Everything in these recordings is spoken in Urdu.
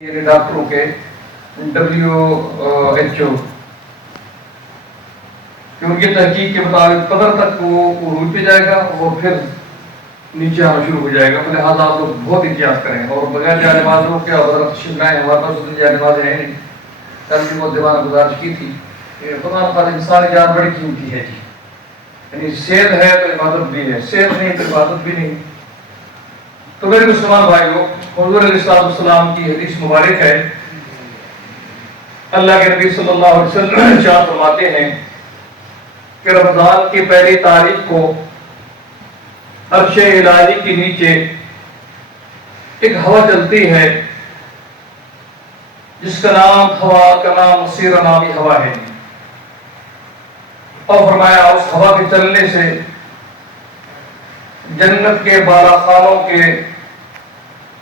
ڈاکٹروں کے WHO کہ ان کی تحقیق کے مطابق قبر تک وہ عروج پہ جائے گا اور پھر نیچے آنا شروع ہو جائے گا. لہٰذا آپ لوگ بہت احتیاط کریں اور بغیر جانے والوں کے حضرت شمائیں ہمارے پاس جانے والے ہیں نہیں. کل بھی بہت دیوانہ گزارش کی تھی کہ خدا پر انسان جان بڑی قیمتی ہے جی. یعنی صحت ہے تو عبادت بھی ہے، صحت نہیں تو عبادت بھی نہیں. تو میرے مسلمان بھائیوں، حضور علیہ السلام کی حدیث مبارک ہے. اللہ کے نبی صلی اللہ علیہ وسلم ارشاد فرماتے ہیں کہ رمضان کی پہلی تاریخ کو عرش الہی کے نیچے ایک ہوا چلتی ہے جس کا نام ہوا کا نام مسیر نامی ہوا ہے. اور فرمایا اس ہوا کے چلنے سے جنت کے بالا خانوں کے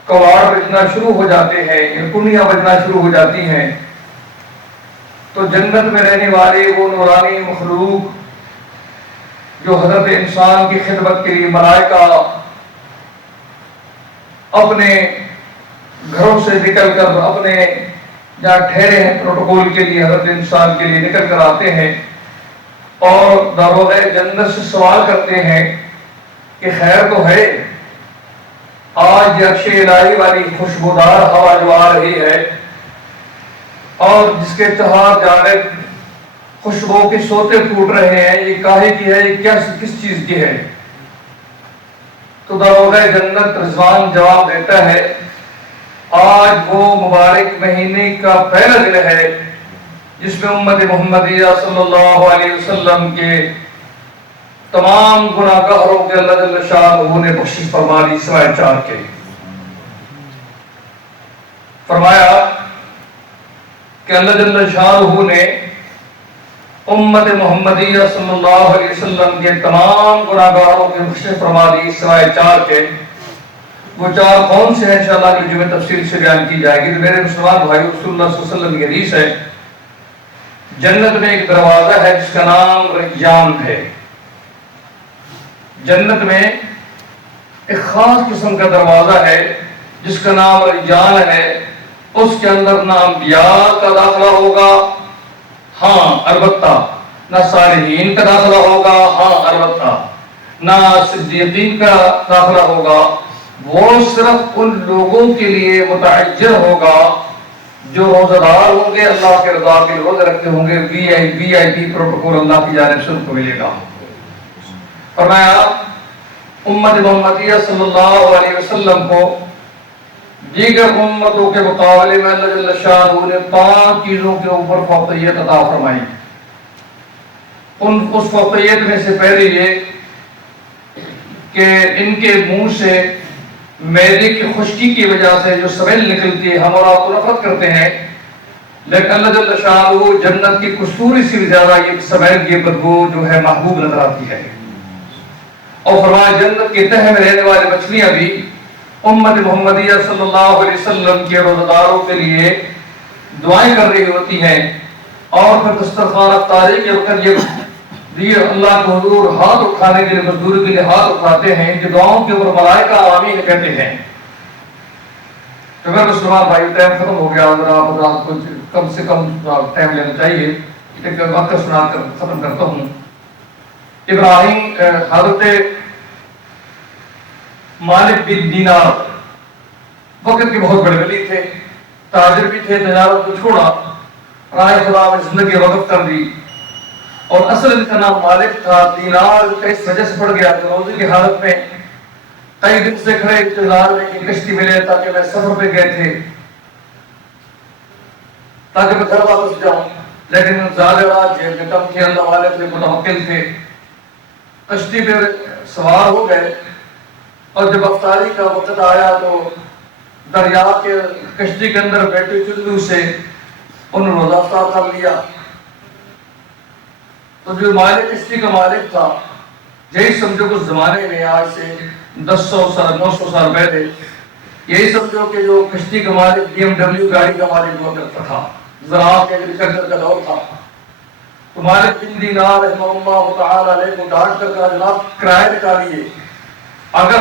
کواڑ بجنا شروع ہو جاتے ہیں یا کنیاں بجنا شروع ہو جاتی ہیں. تو جنت میں رہنے والے وہ نورانی مخلوق جو حضرت انسان کی خدمت کے لیے ملائکہ اپنے گھروں سے نکل کر اپنے جہاں ٹھہرے ہیں پروٹوکول کے لیے حضرت انسان کے لیے نکل کر آتے ہیں اور داروغ جنت سے سوال کرتے ہیں کہ خیر تو ہے، آج عرش الہی والی خوشبودار ہوا جو آ رہی ہے اور جس کے چہار جانب خوشبو کے سوتے پھوٹ رہے ہیں، یہ کاہے کی ہے، یہ کس چیز کی ہے؟ تو داروغ جنت رضوان جواب دیتا ہے آج وہ مبارک مہینے کا پہلا دن ہے جس میں امت محمدیہ صلی اللہ علیہ وسلم کے تمام گناہ گاروں کے اللہ جل شانہ نے بخشش فرما دی سوائے 4 کے. فرمایا کہ اللہ جل شانہ نے امت محمدیہ صلی اللہ علیہ وسلم کے تمام گناہ گاروں کی بخشش فرما دی سوائے 4 کے. وہ 4 کون سے ہیں انشاءاللہ کی جمعہ تفصیل سے بیان کی جائے گی. تو میرے مسلمان بھائی، رسول اللہ صلی اللہ علیہ وسلم کی حدیث ہے جنت میں ایک دروازہ ہے جس کا نام ریان ہے. جنت میں ایک خاص قسم کا دروازہ ہے جس کا نام ریان ہے. اس کے اندر نہ انبیاء کا داخلہ ہوگا، ہاں البتہ، نہ صالحین کا داخلہ ہوگا، ہاں البتہ، نہ صدیقین کا داخلہ ہوگا. وہ صرف ان لوگوں کے لیے متعین ہوگا جو روزہ دار ہوں گے، اللہ کے رضا کے روزے رکھتے ہوں گے. VIP پروٹوکول اللہ کی جانب سے ان کو ملے گا. فرمایا امت محمدیہ صلی اللہ علیہ وسلم کو دیگر امتوں کے مقابلے میں اللہ جل شانہ نے 5 چیزوں کے اوپر فوقیت عطا فرمائی. اس فوقیت میں سے پہلے یہ کہ ان کے منہ سے معدے کی خشکی کی وجہ سے جو سمیل نکلتی ہے ہم اور آپ کو نفرت کرتے ہیں، لیکن اللہ جل شانہ جنت کی کستوری سے بھی زیادہ یہ سمیل کی بدبو جو ہے محبوب نظر آتی ہے. اور فرمایا جنت کے تہہ میں رہنے والی مچھلیاں بھی امت محمدیہ صلی اللہ علیہ وسلم کے روزہ داروں کے لیے دعائیں کر رہی ہوتی ہیں. اور پھر دسترخوان افطاری کے وقت یہ اللہ کے حضور ہاتھ اٹھانے کے لیے مزدوری کے لیے ہاتھ اٹھاتے ہیں کہ دعاؤں کے اوپر ملائکہ آمین کہتے ہیں. تو میں مسلمان بھائی ٹائم ختم ہو گیا، ذرا کچھ کم سے کم ٹائم لینا چاہیے. ایک واقعہ سنا کر ختم کرتا ہوں. ابراہیم حضرت مالک بن دینار وقت کے بہت بڑے ولی تھے، تاجر بھی تھے، تجارت کو چھوڑا، راہ خدا میں زندگی وقف کر دی. اور اصل ان کا نام مالک تھا. دینار اس وجہ سے پڑ گیا کہ روزے کی حالت میں کئی دن سے کھڑے انتظار میں کہ کشتی ملے تاکہ میں سفر پہ گئے تھے تاکہ میں گھر واپس جاؤں، لیکن ظاہرات جیب میں کم تھے، اللہ والے تھے، متوکل تھے. کشتی پہ سوار ہو گئے اور جب افطاری کا وقت آیا تو دریا کے کشتی کے اندر بیٹھے چلو سے انہوں نے روزہ افطار کر لیا. تو جو مالک کشتی کا مالک تھا، یہی سمجھو کہ اس زمانے میں آج سے 900 سال پہلے یہی سمجھو کہ جو کشتی کا مالک BMW گاڑی کا مالک ہوا کرتا تھا، زراعت کے ایگریکلچر کا دور تھا. تو مالک بن دینار رحمہ اللہ تعالی علیہ کو ڈانٹ کر کہا جناب کرایہ نکالیے، اگر